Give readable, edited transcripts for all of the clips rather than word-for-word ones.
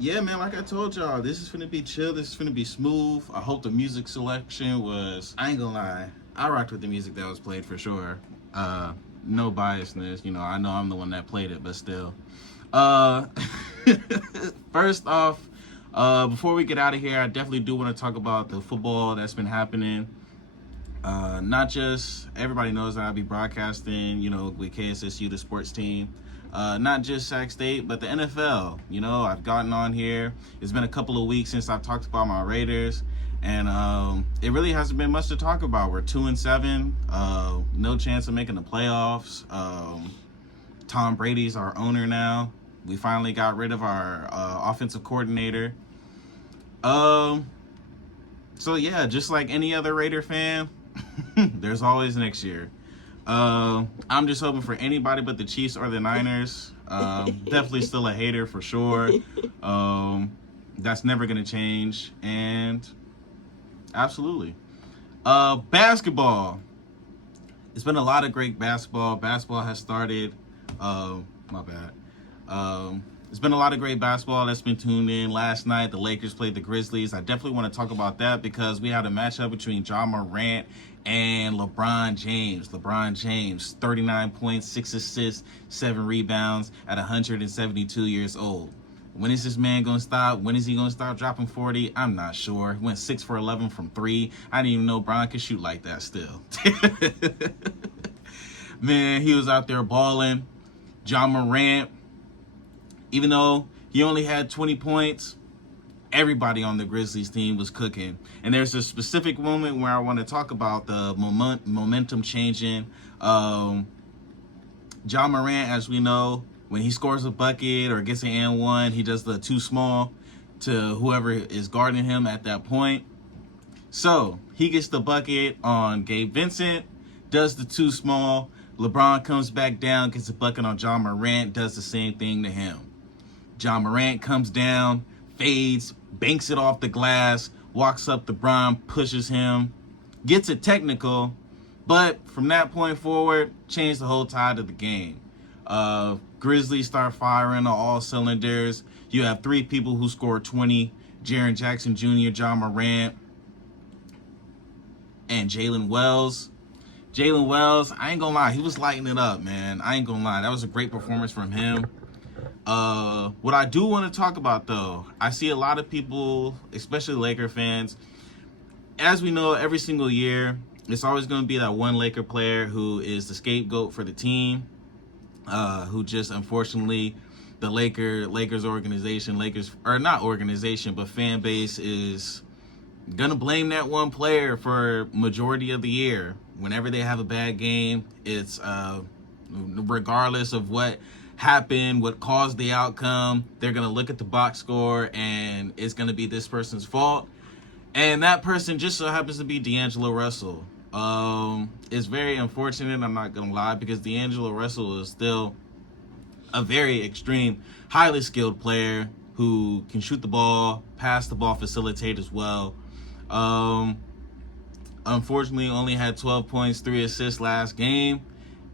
Yeah, man, like I told y'all, this is finna be chill. This is finna be smooth. I hope the music selection was, I ain't gonna lie, I rocked with the music that was played for sure. Uh, no biasness, I know I'm the one that played it, but still. Uh, First off, before we get out of here, I definitely do want to talk about the football that's been happening. Not just everybody knows that I'll be broadcasting, with KSSU, the sports team. Not just Sac State, but the NFL. I've gotten on here. It's been a couple of weeks since I've talked about my Raiders, and it really hasn't been much to talk about. We're 2-7, no chance of making the playoffs. Tom Brady's our owner now. We finally got rid of our offensive coordinator. So yeah, just like any other Raider fan, there's always next year. I'm just hoping for anybody but the Chiefs or the Niners. Definitely still a hater for sure. That's never gonna change. And absolutely. Basketball. It's been a lot of great basketball. Basketball has started. My bad. It's been a lot of great basketball that's been tuned in. Last night, the Lakers played the Grizzlies. I definitely want to talk about that because we had a matchup between Ja Morant and LeBron James. LeBron James, 39 points, 6 assists, 7 rebounds at 172 years old. When is this man going to stop? When is he going to stop dropping 40? I'm not sure. He went 6 for 11 from 3. I didn't even know Bron could shoot like that still. Man, he was out there balling. Ja Morant, even though he only had 20 points, everybody on the Grizzlies team was cooking. And there's a specific moment where I want to talk about the momentum changing. Ja Morant, as we know, when he scores a bucket or gets an and one, he does the too small to whoever is guarding him at that point. So he gets the bucket on Gabe Vincent, does the too small. LeBron comes back down, gets a bucket on Ja Morant, does the same thing to him. Ja Morant comes down, fades, banks it off the glass, walks up to Bron, pushes him, gets it technical, but from that point forward, changed the whole tide of the game. Grizzlies start firing on all cylinders. You have 3 people who scored 20, Jaren Jackson Jr., Ja Morant, and Jalen Wells. Jalen Wells, I ain't gonna lie, he was lighting it up, man. I ain't gonna lie, that was a great performance from him. What I do want to talk about, though, I see a lot of people, especially Laker fans, as we know, every single year, it's always going to be that one Laker player who is the scapegoat for the team, who just, unfortunately, the Lakers organization, or not organization, but fan base is going to blame that one player for majority of the year. Whenever they have a bad game, it's regardless of what happened, what caused the outcome, they're going to look at the box score and it's going to be this person's fault. And that person just so happens to be D'Angelo Russell. It's very unfortunate, I'm not going to lie, because D'Angelo Russell is still a very extreme, highly skilled player who can shoot the ball, pass the ball, facilitate as well. Unfortunately, only had 12 points, 3 assists last game.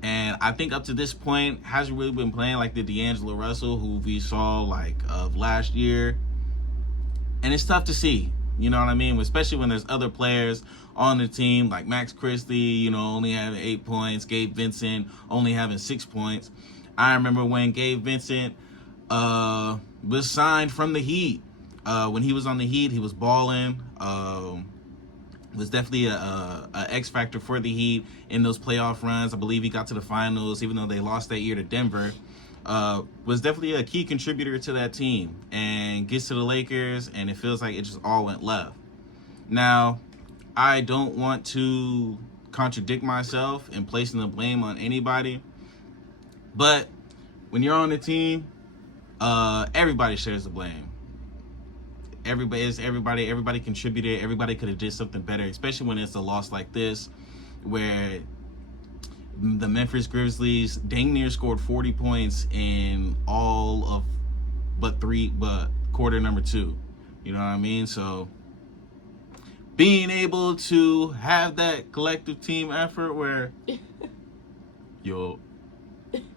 And I think up to this point, hasn't really been playing like the D'Angelo Russell who we saw of last year. And it's tough to see, you know what I mean? Especially when there's other players on the team like Max Christie, only having 8 points, Gabe Vincent only having 6 points. I remember when Gabe Vincent was signed from the Heat. When he was on the Heat, he was balling. Was definitely a X factor for the Heat in those playoff runs. I believe he got to the finals, even though they lost that year to Denver. Was definitely a key contributor to that team, and gets to the Lakers, and it feels like it just all went left. Now, I don't want to contradict myself in placing the blame on anybody, but when you're on the team, everybody shares the blame. Everybody contributed. Everybody could have did something better, especially when it's a loss like this, where the Memphis Grizzlies dang near scored 40 points in all of but quarter number 2. You know what I mean? So being able to have that collective team effort where, yo,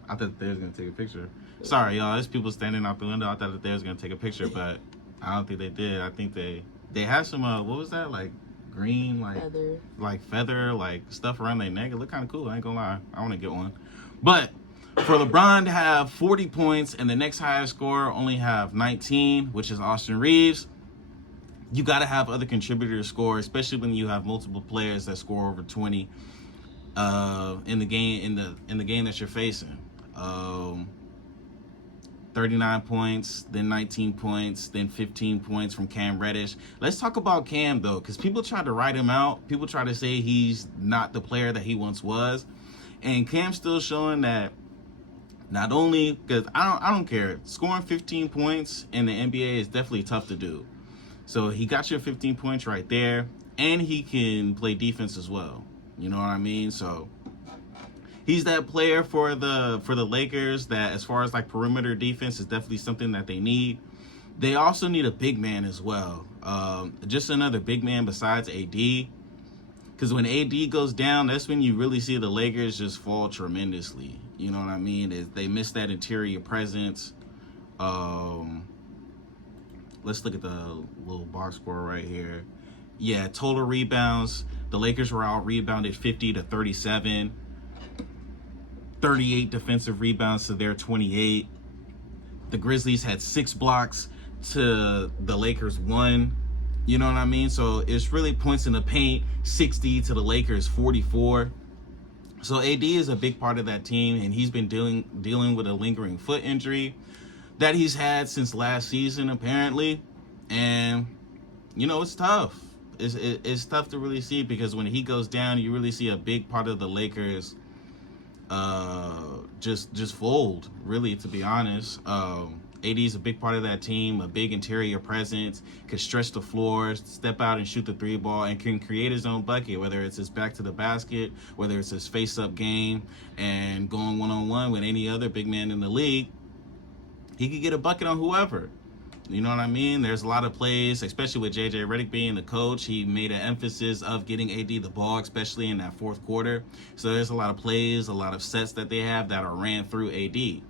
I thought they was gonna take a picture. Sorry, y'all. There's people standing out the window. I thought that they was gonna take a picture, but I don't think they did. I think they had some what was that, like green, like feather, like stuff around their neck. It looked kind of cool. I ain't gonna lie. I want to get one. But for LeBron to have 40 points and the next highest scorer only have 19, which is Austin Reeves, you got to have other contributors score, especially when you have multiple players that score over 20 in the game that you're facing. 39 points, then 19 points, then 15 points from Cam Reddish. Let's talk about Cam, though, because people try to write him out. People try to say he's not the player that he once was. And Cam's still showing that not only, because I don't care, scoring 15 points in the NBA is definitely tough to do. So he got your 15 points right there, and he can play defense as well. You know what I mean? So he's that player for the Lakers that, as far as like perimeter defense, is definitely something that they need. They also need a big man as well. Just another big man besides AD. Because when AD goes down, that's when you really see the Lakers just fall tremendously. You know what I mean? They miss that interior presence. Let's look at the little box score right here. Yeah, total rebounds. The Lakers were out rebounded 50-37. 38 defensive rebounds to their 28. The Grizzlies had 6 blocks to the Lakers 1. You know what I mean? So it's really points in the paint, 60 to the Lakers 44. So AD is a big part of that team, and he's been dealing with a lingering foot injury that he's had since last season, apparently. And, you know, it's tough. It's tough to really see, because when he goes down, you really see a big part of the Lakers just fold, really, to be honest. AD is a big part of that team, a big interior presence, can stretch the floor, step out and shoot the 3 ball, and can create his own bucket, whether it's his back to the basket, whether it's his face-up game, and going one-on-one with any other big man in the league. He could get a bucket on whoever. You know what I mean? There's a lot of plays, especially with JJ Redick being the coach. He made an emphasis of getting AD the ball, especially in that fourth quarter. So there's a lot of plays, a lot of sets that they have that are ran through AD.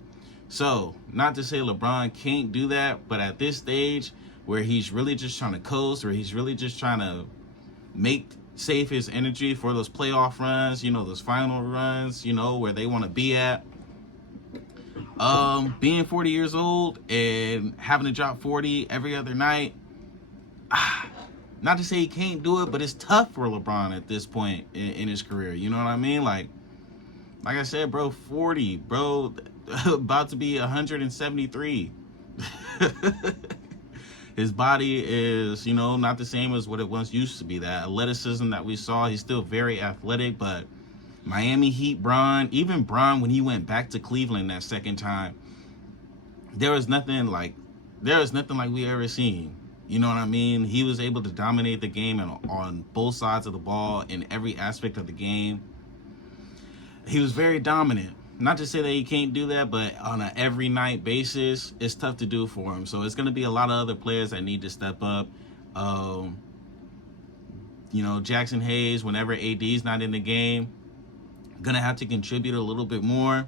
So, not to say LeBron can't do that, but at this stage where he's really just trying to coast, or he's really just trying to save his energy for those playoff runs, you know, those final runs, you know, where they want to be at. Being 40 years old and having to drop 40 every other night, not to say he can't do it, but it's tough for LeBron at this point in his career. You know what I mean? Like I said, bro, 40, bro, about to be 173. His body is, you know, not the same as what it once used to be. That athleticism that we saw, he's still very athletic, but Miami Heat even Bron, when he went back to Cleveland that second time, there was nothing like we ever seen. You know what I mean? He was able to dominate the game on both sides of the ball in every aspect of the game. He was very dominant. Not to say that he can't do that, but on an every night basis, it's tough to do for him. So it's going to be a lot of other players that need to step up. You know, Jackson Hayes, whenever AD's not in the game, gonna have to contribute a little bit more.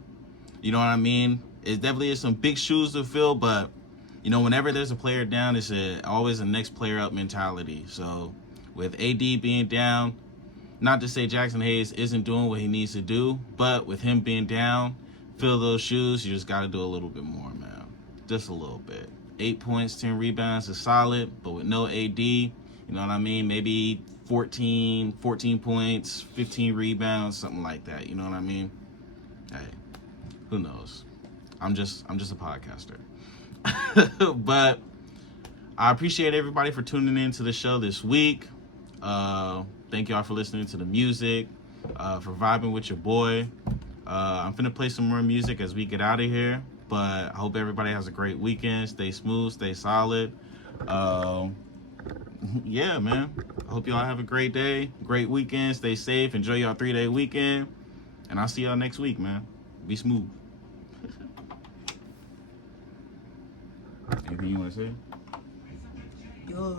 You know what I mean? It definitely is some big shoes to fill, but you know, whenever there's a player down, it's always a next player up mentality. So with AD being down, not to say Jackson Hayes isn't doing what he needs to do, but with him being down, fill those shoes, you just got to do a little bit more, man. Just a little bit. 8 points, 10 rebounds is solid, but with no AD, you know what I mean? Maybe 14 points, 15 rebounds, something like that. You know what I mean? Hey, who knows? I'm just a podcaster. But I appreciate everybody for tuning in to the show this week. Thank y'all for listening to the music, for vibing with your boy. I'm finna play some more music as we get out of here, but I hope everybody has a great weekend. Stay smooth, stay solid. Yeah, man. I hope y'all have a great day, great weekend. Stay safe. Enjoy y'all 3-day weekend. And I'll see y'all next week, man. Be smooth. Anything you want to say? Yo.